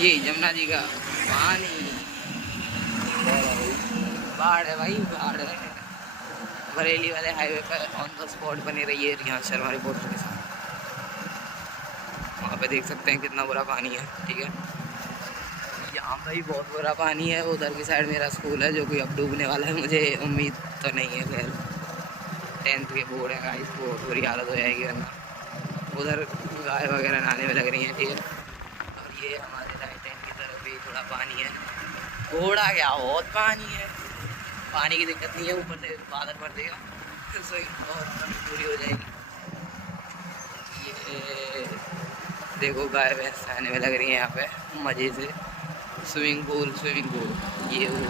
ये यमुना जी का पानी, बाढ़ है भाई, बाढ़ है। बरेली वाले हाईवे पर ऑन द स्पॉट बनी रही है यहाँ शर्मा रिपोर्टर के साथ। वहाँ पे देख सकते हैं कितना बुरा पानी है। ठीक है, यहाँ पे भी बहुत बुरा पानी है। उधर की साइड मेरा स्कूल है जो कि अब डूबने वाला है, मुझे उम्मीद तो नहीं है। खैर 10th के बोर्ड है गाइस, बहुत बुरी हालत हो जाएगी वरना। उधर गाय वगैरह नहाने में लग रही हैं। ठीक है, और ये हमारे राइट हैंड की तरफ भी थोड़ा पानी है। घोड़ा क्या, बहुत पानी है। पानी की दिक्कत नहीं है, ऊपर से बादल भर देगा तो बहुत पूरी हो जाएगी। ये देखो गाय भैंस नहाने में लग रही है यहाँ पे मज़े से। स्विमिंग पूल ये वो।